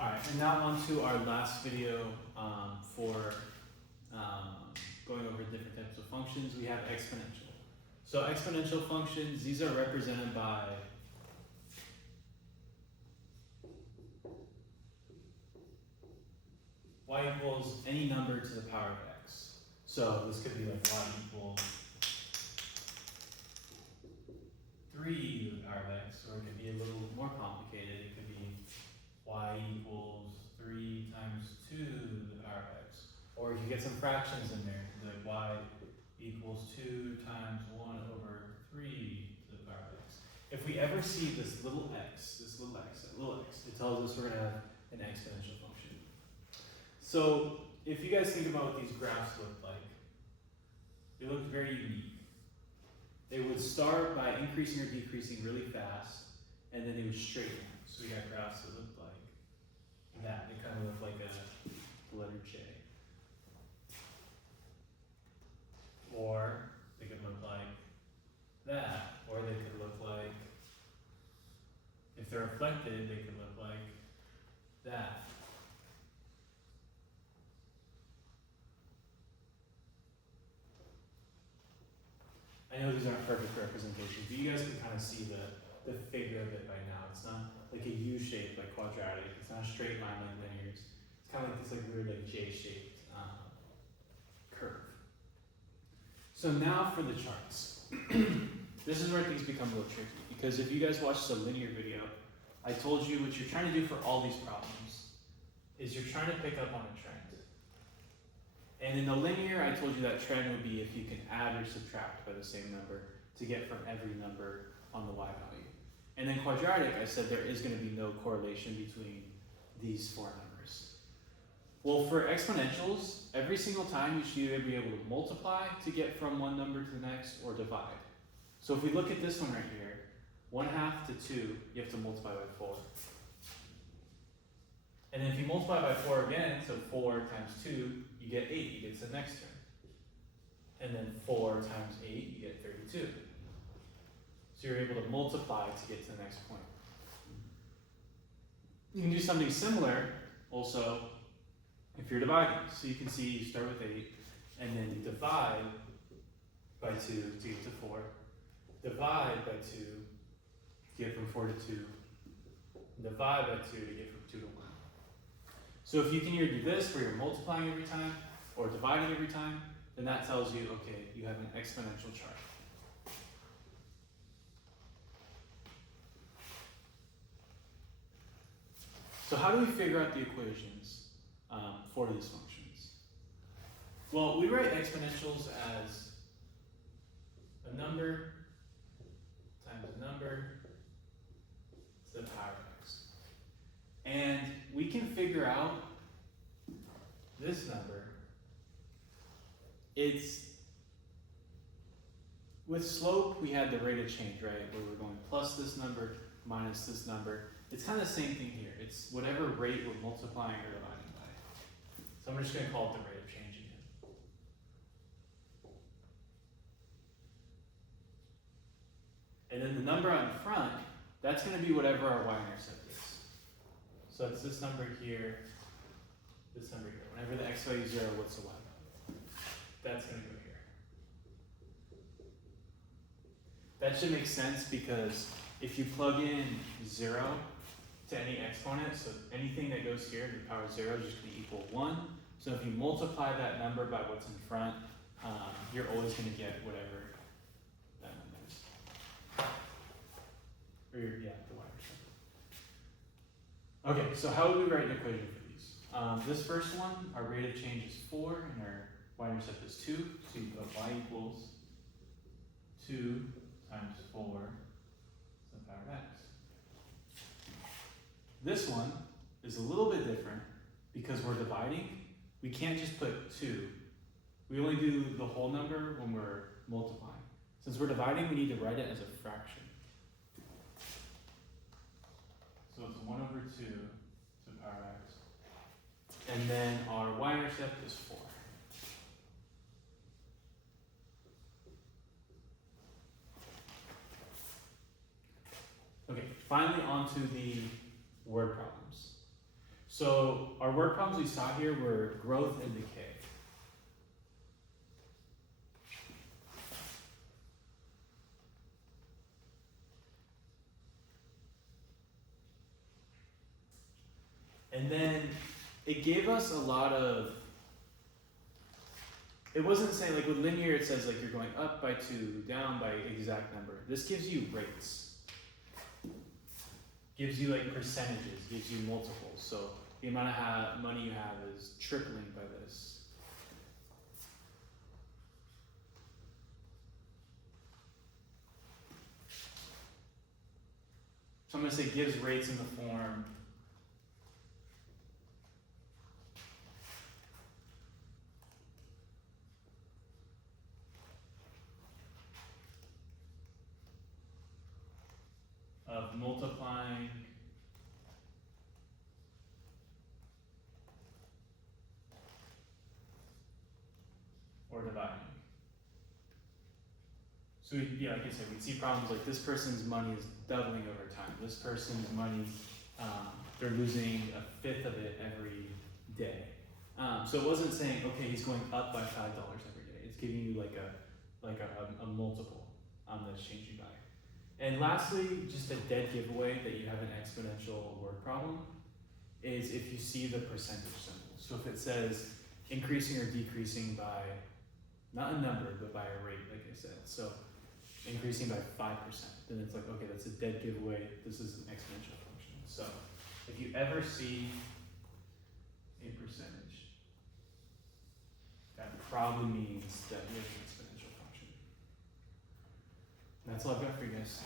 Alright, and now on to our last video for going over different types of functions. We have exponential. So exponential functions, these are represented by y equals any number to the power of x. So this could be like y equals 3 to the power of x, or it could be a little more complicated. It could be y equals 3 times 2 to the power of x. Or if you get some fractions in there, like y equals 2 times 1 over 3 to the power of x. If we ever see this little x, it tells us we're going to have an exponential function. So if you guys think about what these graphs look like, they look very unique. They would start by increasing or decreasing really fast, and then they would straighten out. So we got graphs that look like that. They kind of look like a letter J. Or they could look like that. Or they could look like, if they're reflected, they could look like that. I know these aren't perfect representations, but you guys can kind of see the figure of it by now. It's not like a U shape like quadratic. It's not a straight line like linears. It's kind of like this like weird like J-shaped curve. So now for the charts. This is where things become a little tricky, because if you guys watched the linear video, I told you what you're trying to do for all these problems is you're trying to pick up on a trend. And in the linear, I told you that trend would be if you can add or subtract by the same number to get from every number on the y value. And then quadratic, I said there is going to be no correlation between these four numbers. Well, for exponentials, every single time you should either be able to multiply to get from one number to the next or divide. So if we look at this one right here, 1/2 to 2, you have to multiply by 4. And then if you multiply by 4 again, so 4 times 2, you get 8, you get to the next term. And then 4 times 8, you get 32. So you're able to multiply to get to the next point. You can do something similar also if you're dividing. So you can see you start with 8, and then you divide by 2 to get to 4. Divide by 2 to get from 4 to 2. Divide by 2 to get from 2 to 1. So if you can either do this where you're multiplying every time or dividing every time, then that tells you, okay, you have an exponential chart. So how do we figure out the equations for these functions? Well, we write exponentials as a number times a number to the power of x. And we can figure out this number. It's, with slope, we had the rate of change, right? Where we're going plus this number minus this number. It's kind of the same thing here. It's whatever rate we're multiplying or dividing by. So I'm just going to call it the rate of change again. And then the number on front, that's going to be whatever our y-intercept is. So it's this number here, this number here. Whenever the x value is 0, what's the y value? That's going to go here. That should make sense because if you plug in 0 to any exponent, so anything that goes here to the power of 0 is just going to equal 1. So if you multiply that number by what's in front, you're always going to get whatever that number is. Or the y-intercept. Okay, so how would we write an equation for these? This first one, our rate of change is 4 and our y-intercept is 2. So you put y equals 2 times 4 to the power of x. This one is a little bit different because we're dividing. We can't just put 2. We only do the whole number when we're multiplying. Since we're dividing, we need to write it as a fraction. So it's 1 over 2 to the power of x. And then our y-intercept is 4. Okay, finally onto the word problems. So our word problems we saw here were growth and decay. And then it gave us a lot of, it wasn't saying like with linear it says like you're going up by 2, down by exact number. This gives you rates. Gives you like percentages, gives you multiples. So the amount of money you have is tripling by this. So I'm going to say gives rates in the form of multiplying or dividing. So yeah, like I said, we see problems like this person's money is doubling over time. This person's money, they're losing a fifth of it every day. So it wasn't saying, okay, he's going up by $5 every day. It's giving you like a multiple that's changing by. And lastly, just a dead giveaway that you have an exponential word problem is if you see the percentage symbol. So if it says increasing or decreasing by, not a number, but by a rate, like I said. So increasing by 5%, then it's like, okay, that's a dead giveaway. This is an exponential function. So if you ever see a percentage, that probably means that we have an exponential function. And that's all I've got for you guys.